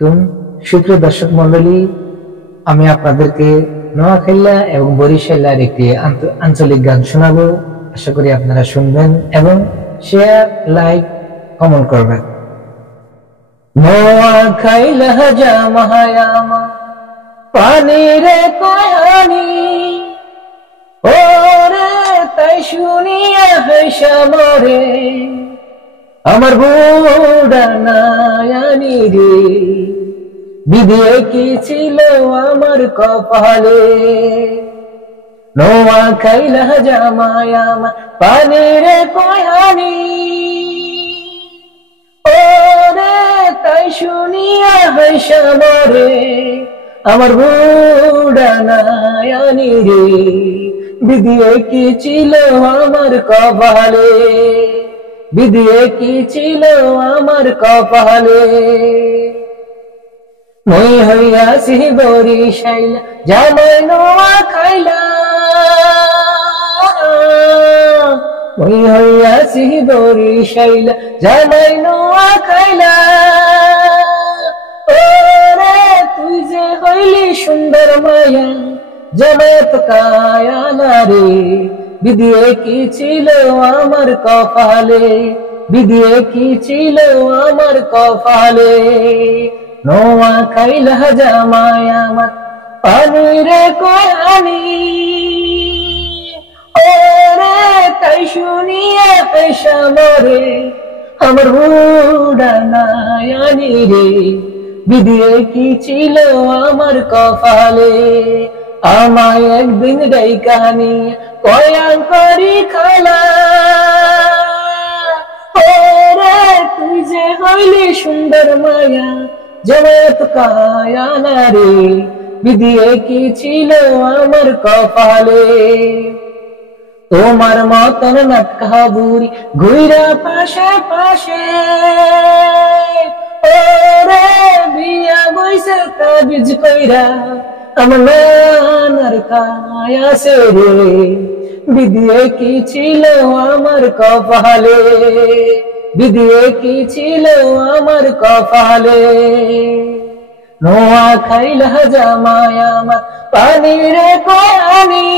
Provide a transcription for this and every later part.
তুম সুপ্রিয় দর্শক মন্ডলী, আমি আপনাদেরকে নোয়াখাইলা এবং বরিশালের একটি আঞ্চলিক গান শোনাবো। আশা করি আপনারা শুনবেন এবং শেয়ার, লাইক, কমেন্ট করবেন। নোয়াখাইলা জামায়ামা পানির কয়ানি ওরে তাই শুনিয়া হেসা মরে আমার বুড়া নায়ানি রে, বিধিয়ে কি ছিল আমার কপালে। নোয়াখাইলা জামায়ামা পানির কয়ানি ওরে তাই শুনিয়া হেসা মরে আমার বুড়া নায়ানি রে, বিধিয়ে কি ছিল আমার কপালে, বিধিয়ে কি ছিল আমার কপালে। মই হইয়াছি বরিশাইলা জামাই নোয়াখাইলা, মই হইয়াছি বরিশাইলা জামাই নোয়াখাইলা ওরে তুই যে হইলি সুন্দর মায়া জগৎ কায়ালা রে, বিধিয়ে কি ছিল আমার কপালে, বিধিয়ে কি ছিল আমার কপালে। নোয়াখাইলা জামায়ামা পানির কয়ানি ওরে তাই শুনিয়া পেশা মরে আমার বুড়া নায়ানি রে, বিধিয়ে কি ছিল আমার কপালে। আমায় একদিন ডাইকানি কয়াং করি খালা ওরে তুই যে হইলি সুন্দর মায়া জগৎ কায়ানা রে, বিধিয়ে কি ছিল আমার কপালে। তোমার মতন নাটকা বুড়ি ঘুইরা পাশে পাশে ওরে বিয়া বইছে তাবিজ কইরা আমার নানার কায়াসে রে, বিধিয়ে কি ছিল আমার কপালে, বিধিয়ে কি ছিল আমার কপালে। নোয়াখাইলা জামায়ামা পানির কয়ানি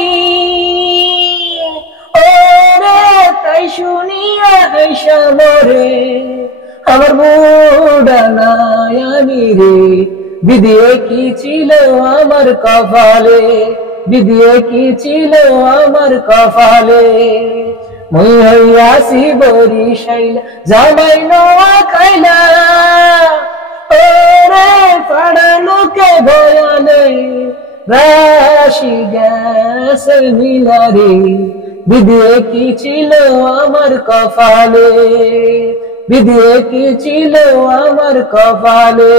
ওরে তাই শুনিয়া হেসা মরে আমার বুড়া নায়ানি রে, বিধিয়ে কি ছিল আমার কপালে, বিধিয়ে কি ছিল আমার কপালে। মই হইয়াছি বরিশাইলা জামাই নোয়াখাইলা ওরে পাড়া লোকে বয়ানে রাশি গেছে মিলারে, বিধিয়ে কি ছিল আমার কপালে, বিধিয়ে কি ছিল আমার কপালে।